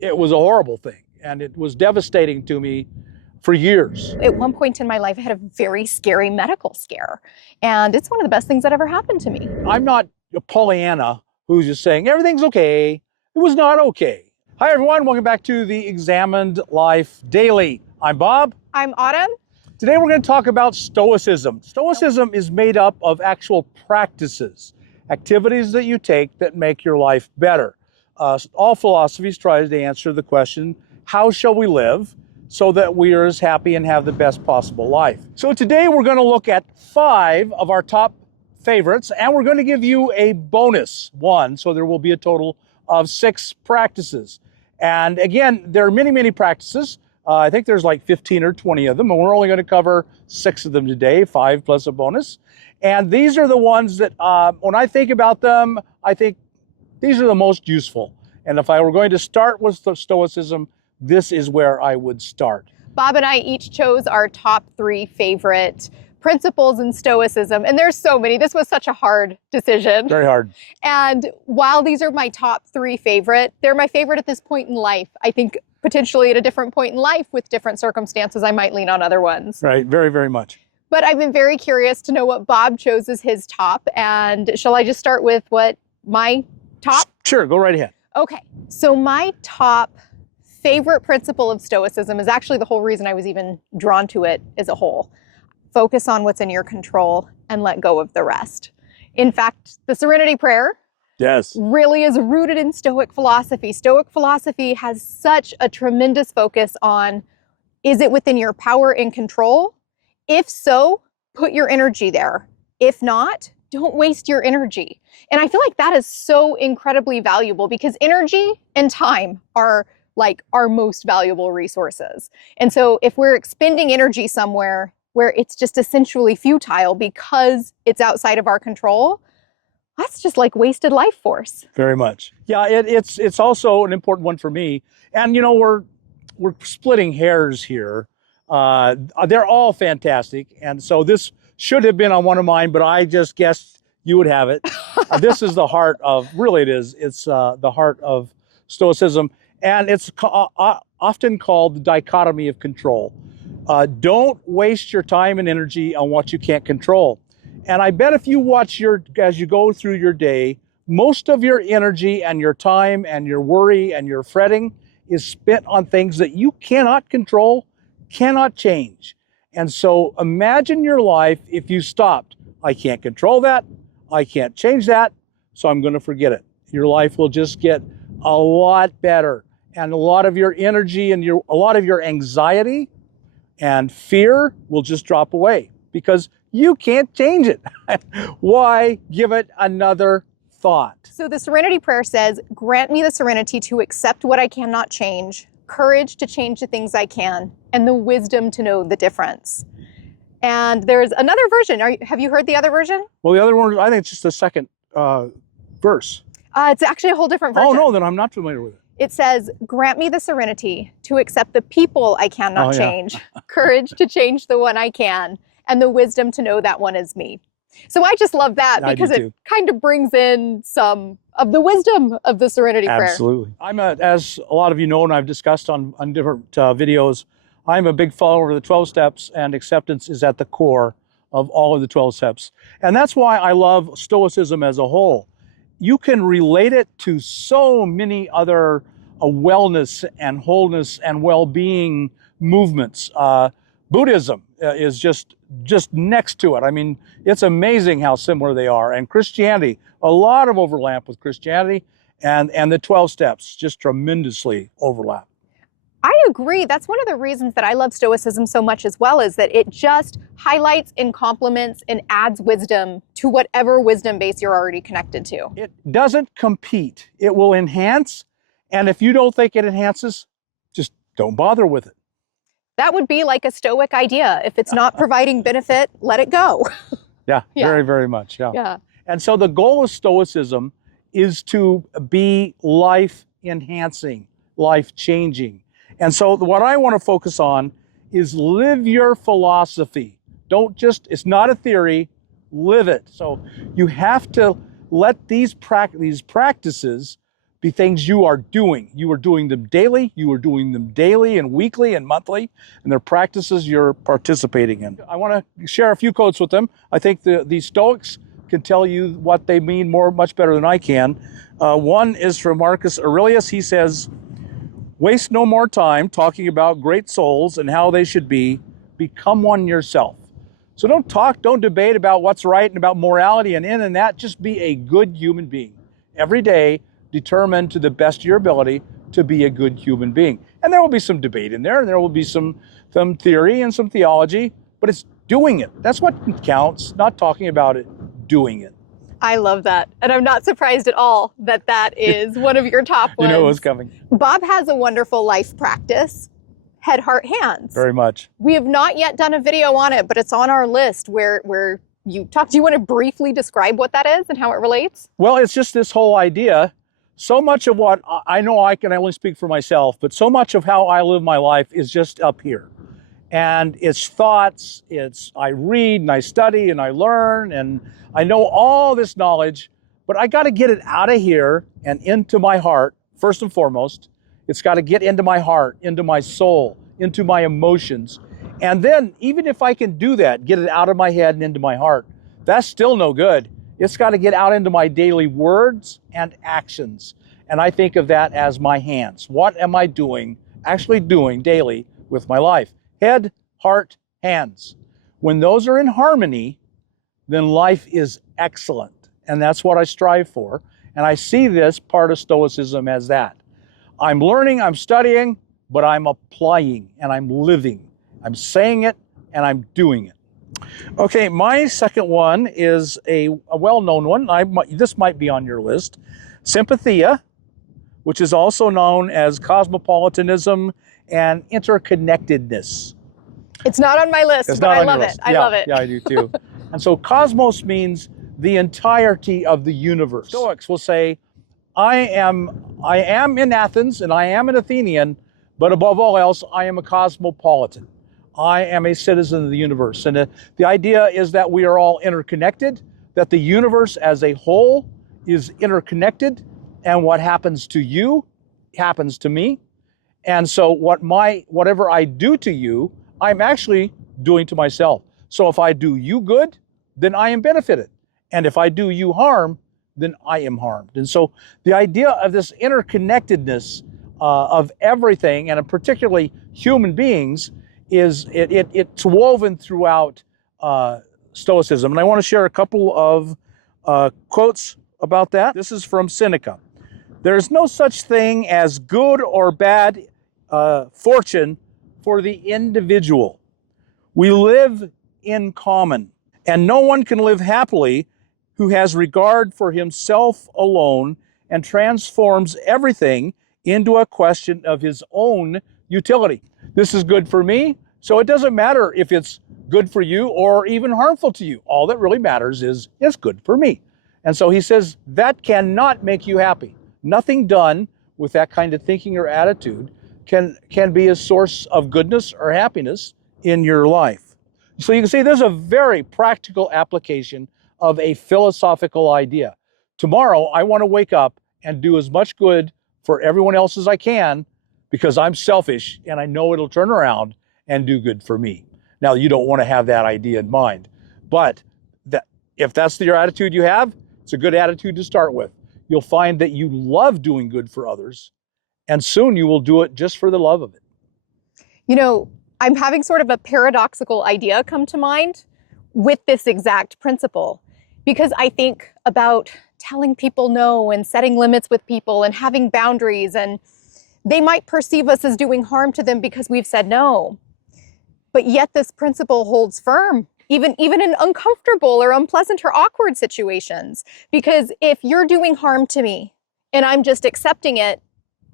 it was a horrible thing, and it was devastating to me for years. At one point in my life, I had a very scary medical scare, and it's one of the best things that ever happened to me. I'm not a Pollyanna who's just saying everything's okay. It was not okay. Hi, everyone. Welcome back to the Examined Life Daily. I'm Bob. I'm Autumn. Today we're going to talk about Stoicism. Stoicism is made up of actual practices, activities that you take that make your life better. All philosophies try to answer the question, how shall we live so that we are as happy and have the best possible life? So today we're going to look at 5 of our top favorites, and we're going to give you a bonus one, so there will be a total of 6 practices. And again, there are many, many practices. I think there's like 15 or 20 of them, and we're only going to cover 6 of them today, 5 plus a bonus. And these are the ones that, when I think about them, I think these are the most useful. And if I were going to start with Stoicism, this is where I would start. Bob and I each chose our top 3 favorite principles in Stoicism, and there's so many. This was such a hard decision. Very hard. And while these are my top 3 favorite, they're my favorite at this point in life. I think potentially at a different point in life with different circumstances, I might lean on other ones. Right, very, very much. But I've been very curious to know what Bob chose as his top. And shall I just start with what my top? Sure, go right ahead. Okay, so my top favorite principle of Stoicism is actually the whole reason I was even drawn to it as a whole. Focus on what's in your control and let go of the rest. In fact, the Serenity Prayer really is rooted in Stoic philosophy. Stoic philosophy has such a tremendous focus on, is it within your power and control? If so, put your energy there. If not, don't waste your energy. And I feel like that is so incredibly valuable because energy and time are like our most valuable resources. And so if we're expending energy somewhere where it's just essentially futile because it's outside of our control, that's just like wasted life force. Very much. Yeah, it's also an important one for me. And you know, we're splitting hairs here. They're all fantastic. And so this should have been on one of mine, but I just guessed you would have it. This is the heart of, really it is, it's the heart of Stoicism. And it's often called the dichotomy of control. Don't waste your time and energy on what you can't control. And I bet if you watch as you go through your day, most of your energy and your time and your worry and your fretting is spent on things that you cannot control, cannot change. And so imagine your life if you stopped. I can't control that. I can't change that. So I'm going to forget it. Your life will just get a lot better. And a lot of your energy and a lot of your anxiety and fear will just drop away because you can't change it. Why give it another thought? So the Serenity Prayer says, grant me the serenity to accept what I cannot change, courage to change the things I can, and the wisdom to know the difference. And there's another version. Have you heard the other version? Well, the other one, I think it's just the second verse. It's actually a whole different version. Oh, no, then I'm not familiar with it. It says, grant me the serenity to accept the people I cannot change, courage to change the one I can, and the wisdom to know that one is me. So I just love that because it kind of brings in some of the wisdom of the Serenity Prayer. Absolutely. As a lot of you know, and I've discussed on different videos, I'm a big follower of the 12 steps, and acceptance is at the core of all of the 12 steps. And that's why I love Stoicism as a whole. You can relate it to so many other wellness and wholeness and well-being movements. Buddhism is just next to it. I mean, it's amazing how similar they are. And Christianity, a lot of overlap with Christianity, and the 12 steps just tremendously overlap. I agree. That's one of the reasons that I love Stoicism so much as well, is that it just highlights and complements and adds wisdom to whatever wisdom base you're already connected to. It doesn't compete. It will enhance. And if you don't think it enhances, just don't bother with it. That would be like a Stoic idea. If it's not providing benefit, let it go. Yeah, very, very much. Yeah. And so the goal of Stoicism is to be life-enhancing, life-changing. And so what I want to focus on is live your philosophy. It's not a theory, live it. So you have to let these practices be things you are doing. You are doing them daily. You are doing them daily and weekly and monthly, and they're practices you're participating in. I want to share a few quotes with them. I think the Stoics can tell you what they mean much better than I can. One is from Marcus Aurelius. He says, "Waste no more time talking about great souls and how they should be. Become one yourself." So don't debate about what's right and about morality and in and that. Just be a good human being. Every day, determined to the best of your ability to be a good human being. And there will be some debate in there, and there will be some theory and some theology, but it's doing it. That's what counts, not talking about it, doing it. I love that. And I'm not surprised at all that that is one of your top ones. You know what's coming. Bob has a wonderful life practice, head, heart, hands. Very much. We have not yet done a video on it, but it's on our list where you talk. Do you want to briefly describe what that is and how it relates? Well, it's just this whole idea. So much of what I know, I can only speak for myself, but so much of how I live my life is just up here. And it's thoughts, I read and I study and I learn and I know all this knowledge, but I got to get it out of here and into my heart, first and foremost. It's got to get into my heart, into my soul, into my emotions. And then even if I can do that, get it out of my head and into my heart, that's still no good. It's got to get out into my daily words and actions. And I think of that as my hands. What am I actually doing daily with my life? Head, heart, hands. When those are in harmony, then life is excellent. And that's what I strive for. And I see this part of Stoicism as that. I'm learning, I'm studying, but I'm applying and I'm living. I'm saying it and I'm doing it. Okay, my second one is a well-known one. This might be on your list. Sympathia, which is also known as Cosmopolitanism and interconnectedness. It's not on my list, but I love it. I love it. Yeah, I do too. And so cosmos means the entirety of the universe. Stoics will say, I am in Athens and I am an Athenian, but above all else, I am a cosmopolitan. I am a citizen of the universe. And the idea is that we are all interconnected, that the universe as a whole is interconnected, and what happens to you happens to me. And so whatever I do to you, I'm actually doing to myself. So if I do you good, then I am benefited. And if I do you harm, then I am harmed. And so the idea of this interconnectedness of everything, and particularly human beings, it's woven throughout Stoicism. And I want to share a couple of quotes about that. This is from Seneca. There is no such thing as good or bad fortune for the individual. We live in common, and no one can live happily who has regard for himself alone and transforms everything into a question of his own utility. This is good for me, so it doesn't matter if it's good for you or even harmful to you. All that really matters is it's good for me. And so he says that cannot make you happy. Nothing done with that kind of thinking or attitude can be a source of goodness or happiness in your life. So you can see there's a very practical application of a philosophical idea. Tomorrow, I want to wake up and do as much good for everyone else as I can, because I'm selfish and I know it'll turn around and do good for me. Now, you don't want to have that idea in mind, but if that's your attitude you have, it's a good attitude to start with. You'll find that you love doing good for others, and soon you will do it just for the love of it. You know, I'm having sort of a paradoxical idea come to mind with this exact principle, because I think about telling people no and setting limits with people and having boundaries, and they might perceive us as doing harm to them because we've said no. But yet this principle holds firm, even in uncomfortable or unpleasant or awkward situations. Because if you're doing harm to me and I'm just accepting it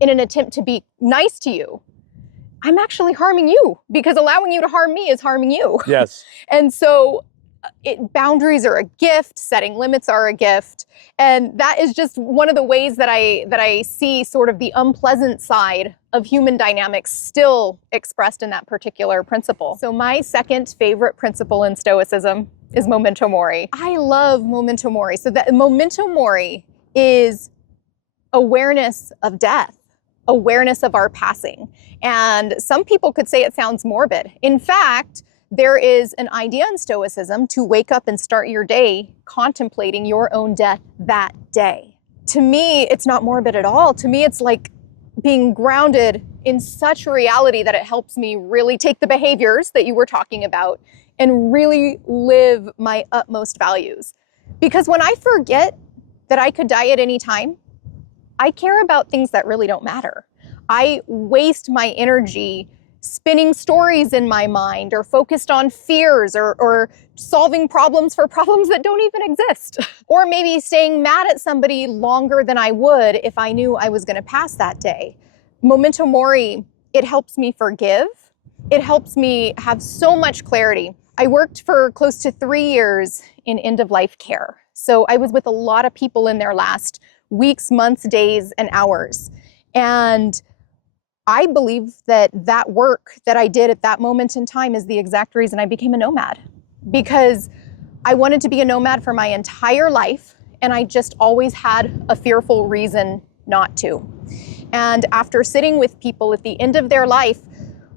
in an attempt to be nice to you, I'm actually harming you, because allowing you to harm me is harming you. Yes. And so boundaries are a gift, setting limits are a gift. And that is just one of the ways that I see sort of the unpleasant side of human dynamics still expressed in that particular principle. So my second favorite principle in Stoicism is Memento Mori. I love Memento Mori. So that Memento Mori is awareness of death, awareness of our passing. And some people could say it sounds morbid. In fact, there is an idea in Stoicism to wake up and start your day contemplating your own death that day. To me, it's not morbid at all. To me, it's like being grounded in such reality that it helps me really take the behaviors that you were talking about and really live my utmost values. Because when I forget that I could die at any time, I care about things that really don't matter. I waste my energy spinning stories in my mind or focused on fears or solving problems for problems that don't even exist. Or maybe staying mad at somebody longer than I would if I knew I was going to pass that day. Memento Mori, it helps me forgive. It helps me have so much clarity. I worked for close to 3 years in end-of-life care. So I was with a lot of people in their last weeks, months, days, and hours. And I believe that that work that I did at that moment in time is the exact reason I became a nomad. Because I wanted to be a nomad for my entire life, and I just always had a fearful reason not to. And after sitting with people at the end of their life,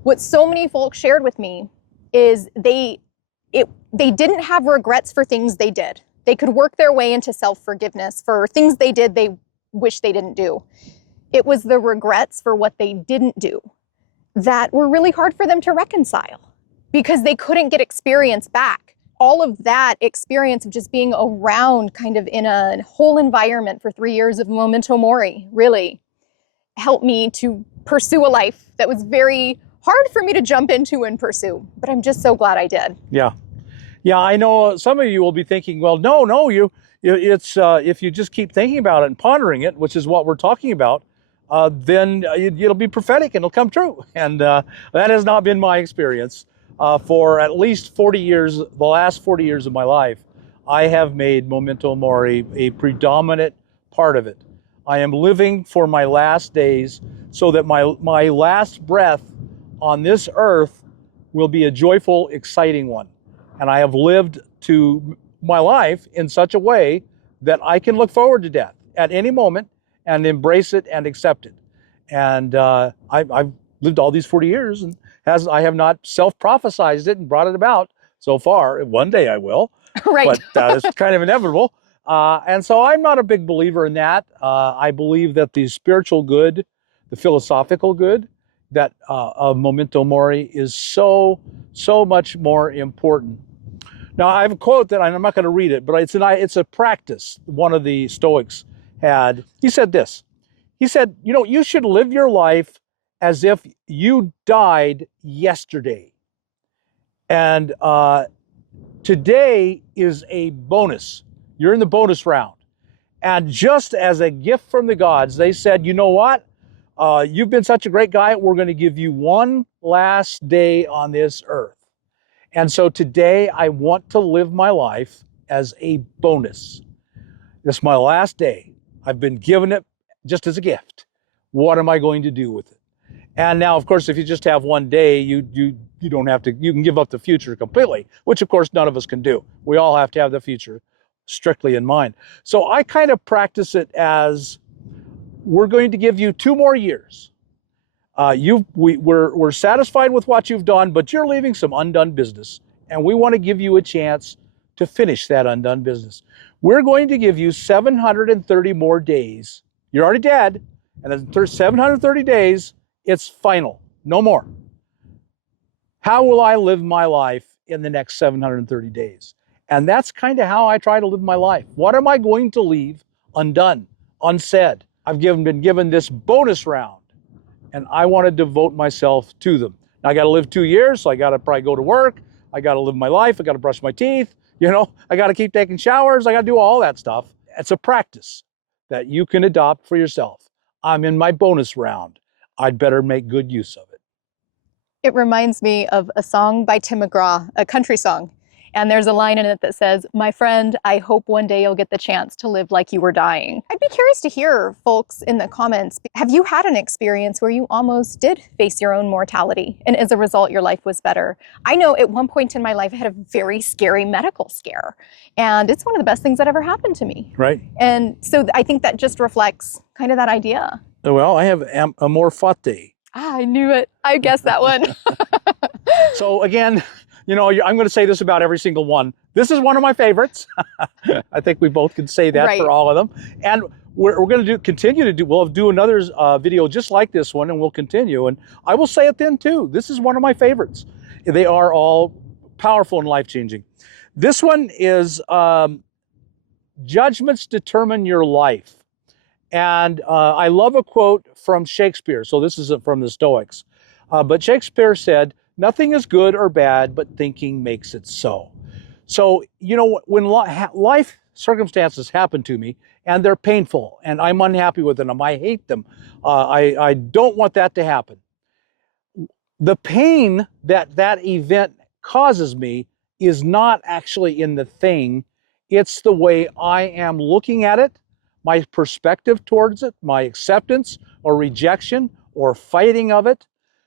what so many folks shared with me is they didn't have regrets for things they did. They could work their way into self-forgiveness for things they did they wish they didn't do. It was the regrets for what they didn't do that were really hard for them to reconcile because they couldn't get experience back. All of that experience of just being around kind of in a whole environment for 3 years of Memento Mori really helped me to pursue a life that was very hard for me to jump into and pursue. But I'm just so glad I did. Yeah. Yeah, I know some of you will be thinking, well, no, it's if you just keep thinking about it and pondering it, which is what we're talking about, then it'll be prophetic and it'll come true. And that has not been my experience. For at least 40 years, the last 40 years of my life, I have made Memento Mori a predominant part of it. I am living for my last days so that my last breath on this earth will be a joyful, exciting one. And I have lived to my life in such a way that I can look forward to death at any moment and embrace it and accept it. And I've lived all these 40 years and I have not self-prophesized it and brought it about so far. One day I will, Right. But it's kind of inevitable. And so I'm not a big believer in that. I believe that the spiritual good, the philosophical good, that of Memento Mori is so much more important. Now I have a quote that I'm not going to read it, but it's a practice one of the Stoics had. He said this. He said, you should live your life as if you died yesterday. And today is a bonus. You're in the bonus round. And just as a gift from the gods, they said, you know what? You've been such a great guy. We're going to give you one last day on this earth. And so today I want to live my life as a bonus. This is my last day. I've been given it just as a gift. What am I going to do with it? And now, of course, if you just have one day, you don't have to, you can give up the future completely, which of course none of us can do. We all have to have the future strictly in mind. So I kind of practice it as we're going to give you 2 more years. We're satisfied with what you've done, but you're leaving some undone business. And we want to give you a chance to finish that undone business. We're going to give you 730 more days. You're already dead. And in 730 days, it's final. No more. How will I live my life in the next 730 days? And that's kind of how I try to live my life. What am I going to leave undone, unsaid? I've been given this bonus round, and I want to devote myself to them. Now, I got to live 2 years, so I got to probably go to work. I got to live my life. I got to brush my teeth. I got to keep taking showers. I got to do all that stuff. It's a practice that you can adopt for yourself. I'm in my bonus round. I'd better make good use of it. It reminds me of a song by Tim McGraw, a country song. And there's a line in it that says, "My friend, I hope one day you'll get the chance to live like you were dying." I'd be curious to hear, folks, in the comments, have you had an experience where you almost did face your own mortality, and as a result, your life was better? I know at one point in my life, I had a very scary medical scare, and it's one of the best things that ever happened to me. Right. And so I think that just reflects kind of that idea. Well, I have amor fati. Ah, I knew it. I guessed that one. So again, I'm going to say this about every single one. This is one of my favorites. I think we both can say that Right. for all of them. And we're going to continue to do, we'll do another video just like this one, and we'll continue. And I will say it then too. This is one of my favorites. They are all powerful and life-changing. This one is judgments determine your life. And I love a quote from Shakespeare. So this isn't from the Stoics. But Shakespeare said, "Nothing is good or bad, but thinking makes it so." So, when life circumstances happen to me and they're painful and I'm unhappy with them, I hate them, I don't want that to happen. The pain that event causes me is not actually in the thing. It's the way I am looking at it, my perspective towards it, my acceptance or rejection or fighting of it.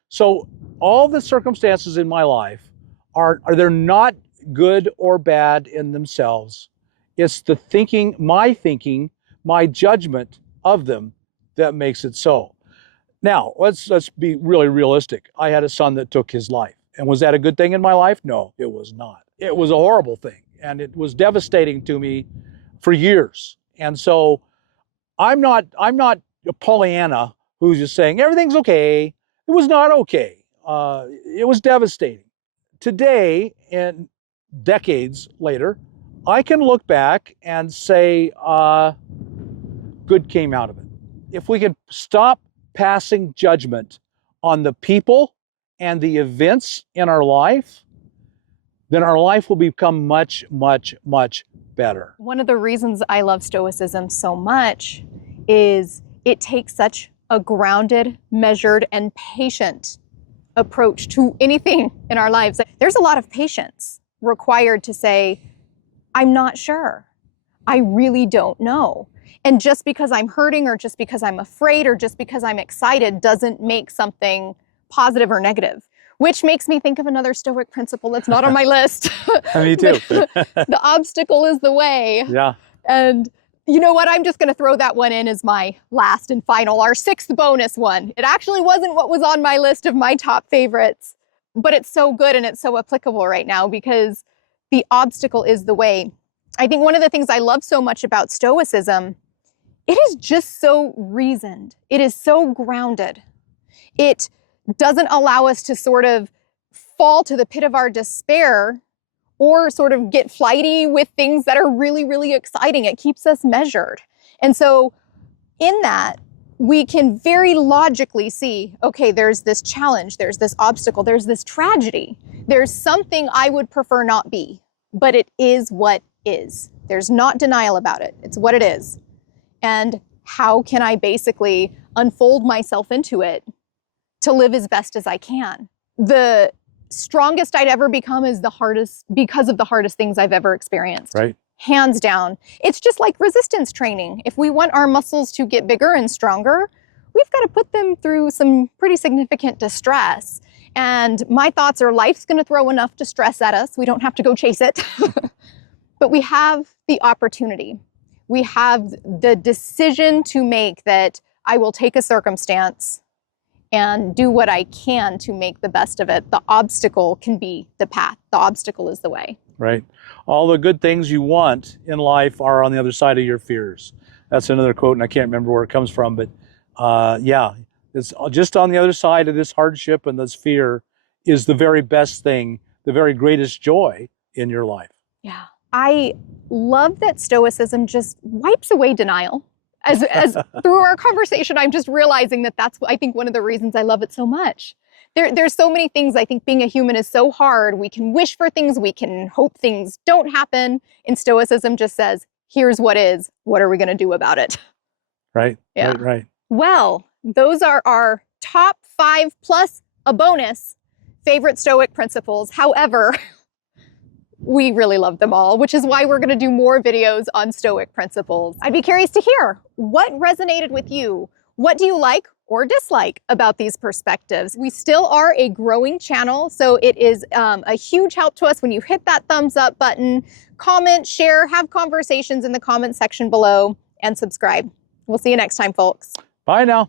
So all the circumstances in my life are they're not good or bad in themselves. It's the thinking, my judgment of them that makes it so. Now, let's be really realistic. I had a son that took his life. And was that a good thing in my life? No, it was not. It was a horrible thing. And it was devastating to me for years. And so I'm not a Pollyanna who's just saying everything's okay. It was not okay. It was devastating. Today, and decades later, I can look back and say, good came out of it. If we could stop passing judgment on the people and the events in our life, then our life will become much, much, much better. One of the reasons I love Stoicism so much is it takes such a grounded, measured, and patient approach to anything in our lives. There's a lot of patience required to say, I'm not sure. I really don't know. And just because I'm hurting or just because I'm afraid or just because I'm excited doesn't make something positive or negative, which makes me think of another Stoic principle that's not on my list. Me too. The obstacle is the way. Yeah. And you know what? I'm just going to throw that one in as my last and final, our sixth bonus one. It actually wasn't what was on my list of my top favorites, but it's so good and it's so applicable right now because the obstacle is the way. I think one of the things I love so much about Stoicism, it is just so reasoned. It is so grounded. It doesn't allow us to sort of fall to the pit of our despair or sort of get flighty with things that are really, really exciting. It keeps us measured. And so in that, we can very logically see, okay, there's this challenge, there's this obstacle, there's this tragedy. There's something I would prefer not be, but it is what is. There's not denial about it. It's what it is. And how can I basically unfold myself into it to live as best as I can? The strongest I'd ever become is the hardest because of the hardest things I've ever experienced. Right. Hands down. It's just like resistance training. If we want our muscles to get bigger and stronger, we've got to put them through some pretty significant distress. And my thoughts are life's going to throw enough distress at us. We don't have to go chase it. But we have the opportunity. We have the decision to make that I will take a circumstance and do what I can to make the best of it. The obstacle can be the path. The obstacle is the way. Right. All the good things you want in life are on the other side of your fears. That's another quote, and I can't remember where it comes from, but yeah, it's just on the other side of this hardship and this fear is the very best thing, the very greatest joy in your life. Yeah. I love that Stoicism just wipes away denial. As through our conversation, I'm just realizing that that's, I think, one of the reasons I love it so much. There's so many things. I think being a human is so hard. We can wish for things. We can hope things don't happen. And Stoicism just says, here's what is. What are we going to do about it? Right. Yeah. Right. Well, those are our top 5 plus a bonus favorite Stoic principles. However, We really love them all, which is why we're going to do more videos on Stoic principles. I'd be curious to hear what resonated with you. What do you like or dislike about these perspectives? We still are a growing channel, so it is a huge help to us when you hit that thumbs up button, comment, share, have conversations in the comment section below, and subscribe. We'll see you next time, folks. Bye now.